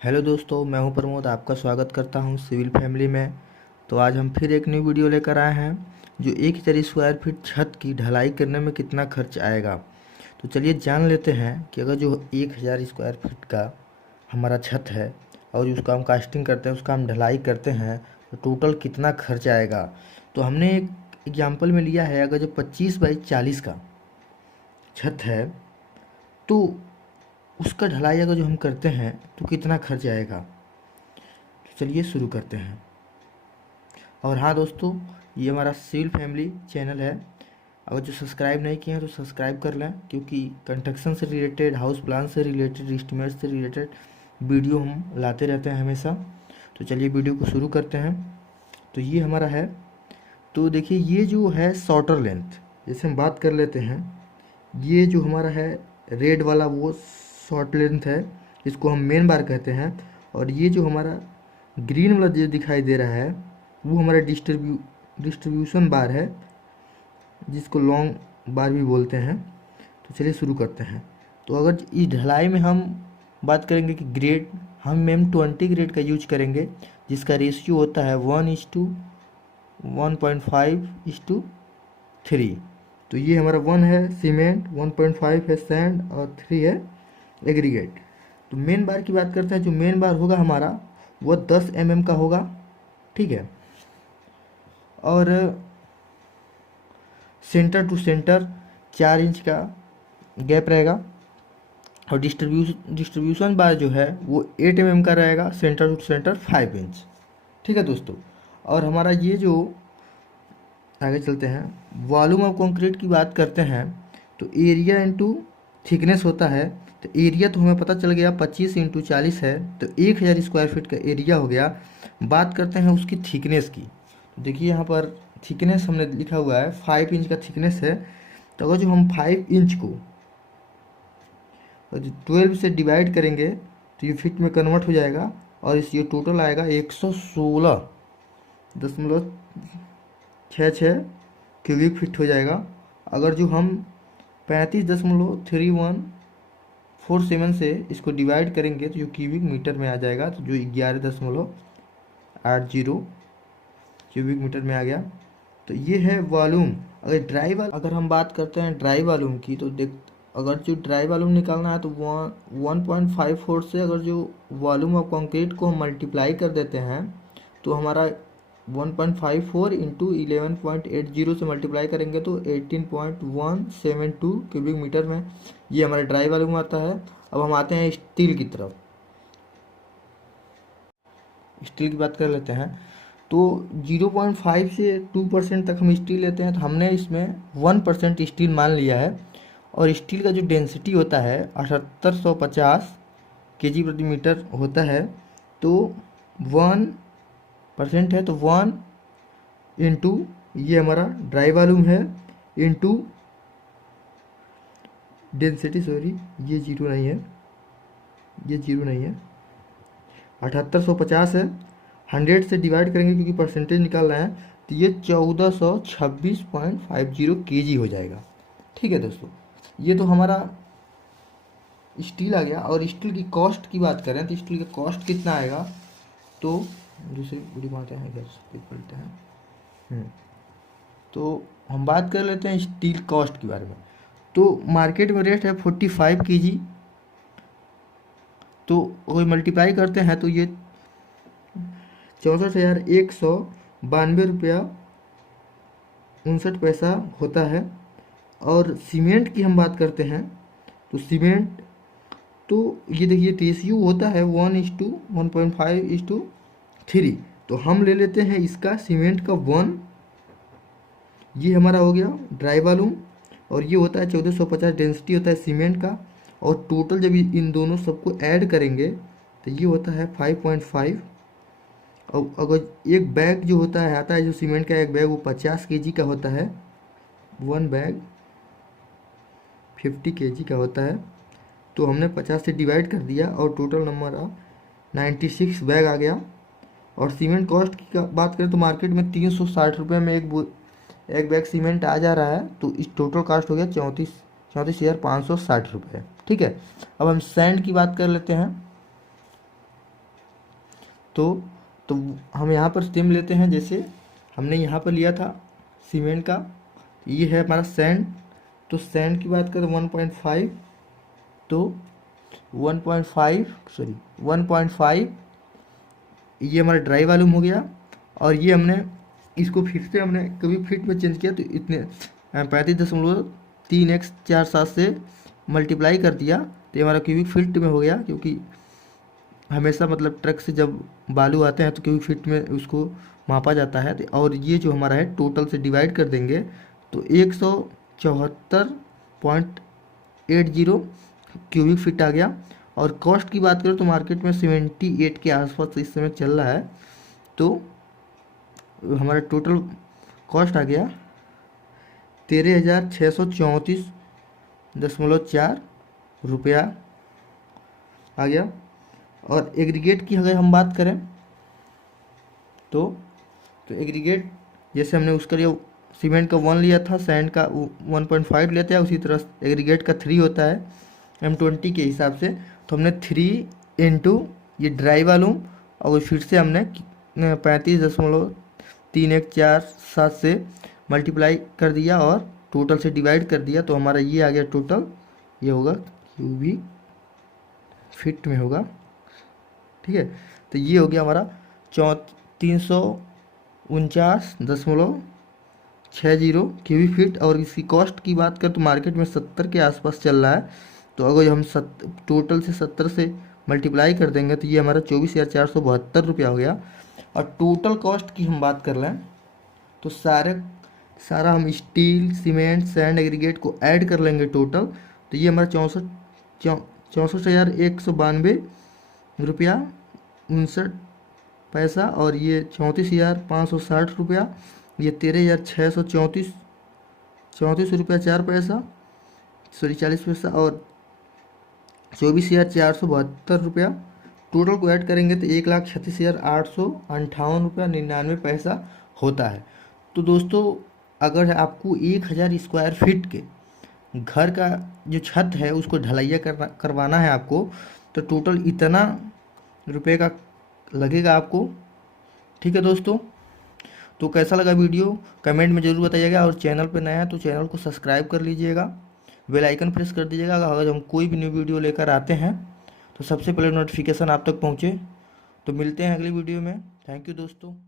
Hello दोस्तों, मैं हूं प्रमोद। आपका स्वागत करता हूं सिविल फैमिली में। तो आज हम फिर एक न्यू वीडियो लेकर आए हैं जो 1000 स्क्वायर फीट छत की ढलाई करने में कितना खर्च आएगा। तो चलिए जान लेते हैं कि अगर जो 1000 स्क्वायर फीट का हमारा छत है और उसका हम कास्टिंग करते हैं, उसका हम ढलाई करते हैं, तो टोटल कितना खर्च आएगा। तो हमने एक एग्जाम्पल में लिया है, अगर जो 25 बाई 40 का छत है तो उसका ढलाई अगर जो हम करते हैं तो कितना खर्च आएगा। तो चलिए शुरू करते हैं। और हाँ दोस्तों, ये हमारा सिविल फैमिली चैनल है। अगर जो सब्सक्राइब नहीं किए हैं तो सब्सक्राइब कर लें, क्योंकि कंस्ट्रक्शन से रिलेटेड, हाउस प्लान से रिलेटेड, एस्टीमेट से रिलेटेड वीडियो हम लाते रहते हैं हमेशा। तो चलिए वीडियो को शुरू करते हैं। तो ये हमारा है। तो देखिए, ये जो है शॉर्टर लेंथ, जैसे हम बात कर लेते हैं, ये जो हमारा है रेड वाला वो शॉर्ट लेंथ है, इसको हम मेन बार कहते हैं। और ये जो हमारा ग्रीन वाला जो दिखाई दे रहा है वो हमारा डिस्ट्रीब्यूशन बार है, जिसको लॉन्ग बार भी बोलते हैं। तो चलिए शुरू करते हैं। तो अगर इस ढलाई में हम बात करेंगे कि ग्रेड, हम M20 ग्रेड का यूज करेंगे, जिसका रेशियो होता है 1:1.5:3। तो ये हमारा 1 है सीमेंट, 1.5 है सैंड और 3 है एग्रीगेट। तो मेन बार की बात करते हैं। जो मेन बार होगा हमारा वो 10 mm का होगा, ठीक है। और सेंटर टू सेंटर 4 इंच का गैप रहेगा। और डिस्ट्रीब्यूशन बार जो है वो 8 mm का रहेगा, सेंटर टू सेंटर 5 इंच, ठीक है दोस्तों। और हमारा ये जो आगे चलते हैं, वॉल्यूम ऑफ कंक्रीट की बात करते हैं, तो एरिया इंटू थिकनेस होता है। तो एरिया तो हमें पता चल गया 25 इंटू 40 है, तो 1000 स्क्वायर फीट का एरिया हो गया। बात करते हैं उसकी थिकनेस की। तो देखिए यहाँ पर थिकनेस हमने लिखा हुआ है 5 इंच का थिकनेस है। तो अगर जो हम 5 इंच को 12 से डिवाइड करेंगे तो ये फिट में कन्वर्ट हो जाएगा, और इस ये टोटल आएगा 116.66 क्यूबिक फीट हो जाएगा। अगर जो हम 35.3147 से इसको डिवाइड करेंगे तो जो क्यूबिक मीटर में आ जाएगा, तो जो 11.80 क्यूबिक मीटर में आ गया। तो ये है वॉल्यूम। अगर हम बात करते हैं ड्राई वॉल्यूम की, तो देख, अगर जो ड्राई वॉल्यूम निकालना है तो 1.54 से अगर जो वॉल्यूम ऑफ कंक्रीट को हम मल्टीप्लाई कर देते हैं तो हमारा 1.54 इंटू 11.80 से मल्टीप्लाई करेंगे तो 18.172 क्यूबिक मीटर में ये हमारा ड्राई वॉल्यूम आता है। अब हम आते हैं स्टील की तरफ। स्टील की बात कर लेते हैं। तो 0.5 से 2% तक हम स्टील लेते हैं, तो हमने इसमें 1% स्टील मान लिया है। और स्टील का जो डेंसिटी होता है 7850 kg प्रति मीटर होता है। तो 1% है तो 1 इंटू ये हमारा ड्राई वॉल्यूम है, इंटू डेंसिटी, सॉरी ये जीरो नहीं है, ये जीरो नहीं है, 7850 है। 100 से डिवाइड करेंगे क्योंकि परसेंटेज निकालना है, तो ये 1426.50 kg हो जाएगा, ठीक है दोस्तों। ये तो हमारा स्टील आ गया। और स्टील की कॉस्ट की बात करें तो स्टील का कॉस्ट कितना आएगा, तो दूसरी वीडियो बनाते हैं, गैस देख लेते हैं। तो हम बात कर लेते हैं स्टील कॉस्ट के बारे में। तो मार्केट में रेट है 45 kg। तो कोई मल्टीप्लाई करते हैं तो ये 64,192 रुपया 59 पैसा होता है। और सीमेंट की हम बात करते हैं तो सीमेंट, तो ये देखिए रेशियो होता है 1:1.5:3। तो हम ले लेते हैं इसका सीमेंट का 1। ये हमारा हो गया ड्राई वॉल्यूम, और ये होता है 1450 डेंसिटी होता है सीमेंट का। और टोटल जब इन दोनों सबको ऐड करेंगे तो ये होता है 5.5। और अगर एक बैग जो होता है आता है जो सीमेंट का एक बैग, वो 50 kg का होता है। 1 बैग 50 kg का होता है। तो हमने 50 से डिवाइड कर दिया और टोटल नंबर 96 बैग आ गया। और सीमेंट कॉस्ट की बात करें तो मार्केट में 360 रुपये में एक बैग सीमेंट आ जा रहा है। तो इस टोटल कॉस्ट हो गया 34,560 रुपये, ठीक है। अब हम सैंड की बात कर लेते हैं। तो हम यहाँ पर सेम लेते हैं, जैसे हमने यहाँ पर लिया था सीमेंट का, ये है हमारा सैंड। तो सैंड की बात करें 1.5, तो 1.5 ये हमारा ड्राई वॉल्यूम हो गया। और ये हमने इसको फिर से हमने कभी फीट में चेंज किया तो इतने 35.3x47 से मल्टीप्लाई कर दिया तो ये हमारा क्यूबिक फीट में हो गया, क्योंकि हमेशा मतलब ट्रक से जब बालू आते हैं तो क्यूबिक फीट में उसको मापा जाता है। और ये जो हमारा है टोटल से डिवाइड कर देंगे तो 174.80 क्यूबिक फीट आ गया। और कॉस्ट की बात करें तो मार्केट में 78 के आसपास इस समय चल रहा है। तो हमारा टोटल कॉस्ट आ गया 13,634.4 रुपया आ गया। और एग्रीगेट की अगर हम बात करें तो एग्रीगेट जैसे हमने उसका लिया, सीमेंट का 1 लिया था, सैंड का 1.5 लेते हैं, उसी तरह एग्रीगेट का 3 होता है M20 के हिसाब से। तो हमने 3 इंटू ये ड्राई वॉल्यूम और फिर से हमने 35.3147 से मल्टीप्लाई कर दिया और टोटल से डिवाइड कर दिया। तो हमारा ये आ गया टोटल, ये होगा क्यूबिक फीट में होगा, ठीक है। तो ये हो गया हमारा 349.60 क्यूबिक फीट। और इसकी कॉस्ट की बात करें तो मार्केट में 70 के आसपास चल रहा है। तो अगर हम टोटल से 70 से मल्टीप्लाई कर देंगे तो ये हमारा 24,472 रुपया हो गया। और टोटल कॉस्ट की हम बात कर लें तो सारा हम स्टील, सीमेंट, सैंड, एग्रीगेट को ऐड कर लेंगे टोटल, तो ये हमारा 64,192 रुपया 59 पैसा। और ये 34,560 रुपया, ये 13,634 रुपया 4 पैसा, 40 पैसा, और 24,472 रुपया टोटल को ऐड करेंगे तो 1,36,858 रुपया 99 पैसा होता है। तो दोस्तों अगर आपको 1,000 स्क्वायर फीट के घर का जो छत है उसको ढलैया करवाना है आपको, तो टोटल इतना रुपए का लगेगा आपको, ठीक है दोस्तों। तो कैसा लगा वीडियो कमेंट में ज़रूर बताइएगा, और चैनल पर नया है तो चैनल को सब्सक्राइब कर लीजिएगा, बेल आइकन प्रेस कर दीजिएगा। अगर हम कोई भी न्यू वीडियो लेकर आते हैं तो सबसे पहले नोटिफिकेशन आप तक पहुँचे। तो मिलते हैं अगली वीडियो में। थैंक यू दोस्तों।